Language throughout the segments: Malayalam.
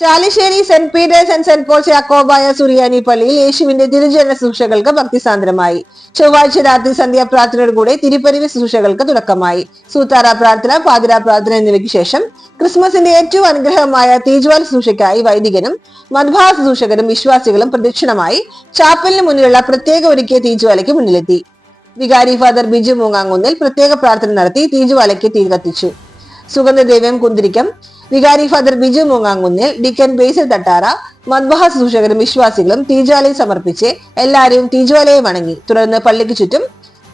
Chalissery Saint Peter's and Saint Paul's Yakobaya Suriyani പള്ളിയിൽ യേശുവിന്റെ തിരുജന ശുശ്രൂഷകൾക്ക് ഭക്തിസാന്ദ്രമായി ചൊവ്വാഴ്ച രാത്രി സന്ധ്യാപ്രാർത്ഥനയോടുകൂടി തിരുപ്പരിവ് ശുശ്രൂഷകൾക്ക് തുടക്കമായി. സൂത്താറ പ്രാർത്ഥന പാതിരാ പ്രാർത്ഥന എന്നിവയ്ക്ക് ശേഷം ക്രിസ്മസിന്റെ ഏറ്റവും അനുഗ്രഹമായ തീജ്വാൽ ശുശ്രൂഷയ്ക്കായി വൈദികനും മധ്ഭാ ശുശ്രൂഷകരും വിശ്വാസികളും പ്രദക്ഷിണമായി ചാപ്പലിന് മുന്നിലുള്ള പ്രത്യേക ഒരുക്കിയ തീജ്വാലയ്ക്ക് മുന്നിലെത്തി. വികാരി ഫാദർ ബിജു മൂങ്ങാങ്കുന്നിൽ പ്രത്യേക പ്രാർത്ഥന നടത്തി തീജ്വാലയ്ക്ക് തീ കത്തിച്ചു. സുഗന്ധദേവം കുന്തിരിക്കം വികാരി father Biju Moongamkunnil deacon Basil Thattara മദ്ബഹ സൂഷകരും വിശ്വാസികളും തീജ്വാലയം സമർപ്പിച്ച് എല്ലാവരെയും തീജ്വാലയെ വണങ്ങി. തുടർന്ന് പള്ളിക്ക് ചുറ്റും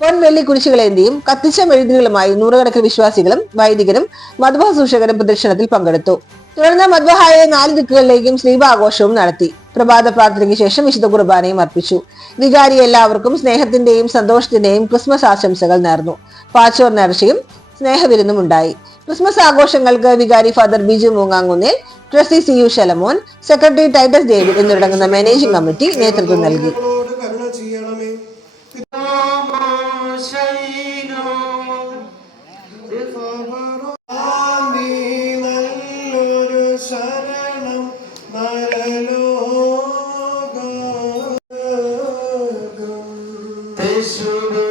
പൊൻവെള്ളി കുരിശുകളേന്തിയും കത്തിച്ച മെഴുതികളുമായി നൂറുകണക്കിന് വിശ്വാസികളും വൈദികരും മദ്ബഹ സൂഷകരും പ്രദർശനത്തിൽ പങ്കെടുത്തു. തുടർന്ന് മദ്ബഹായ നാല് ദിക്കുകളിലേക്കും സ്ലീപാഘോഷവും നടത്തി. പ്രഭാത പ്രാർത്ഥനയ്ക്ക് ശേഷം വിശുദ്ധ കുർബാനയും അർപ്പിച്ചു. വികാരി എല്ലാവർക്കും സ്നേഹത്തിന്റെയും സന്തോഷത്തിന്റെയും ക്രിസ്മസ് ആശംസകൾ നേർന്നു. പാച്ചോർ നേർച്ചയും സ്നേഹവിരുന്നും ഉണ്ടായി ക്രിസ്മസ് ആഘോഷങ്ങൾക്ക് വികാരി father Biju Moongamkunnil trustee C U Shalamon secretary Titus David എന്നിവരടങ്ങുന്ന മാനേജിംഗ് കമ്മിറ്റി നേതൃത്വം നൽകി. ശരണം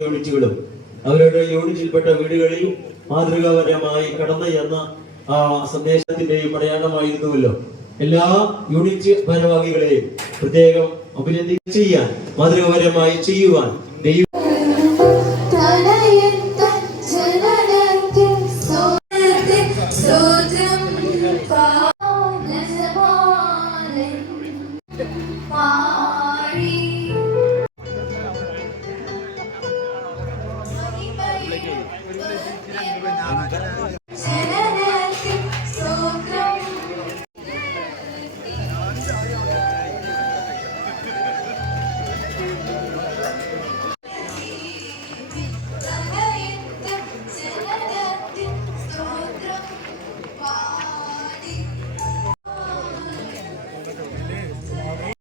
യൂണിറ്റുകളും അവരുടെ യൂണിറ്റിൽപ്പെട്ട വീടുകളിൽ മാതൃകാപരമായി കടന്നു ചെന്ന സന്ദേശത്തിന്റെയും അടയാളമായിരുന്നുവല്ലോ. എല്ലാ യൂണിറ്റ് ഭാരവാഹികളെയും പ്രത്യേകം അഭിനന്ദിക്കുക ചെയ്യാൻ മാതൃകാപരമായി ചെയ്യുവാൻ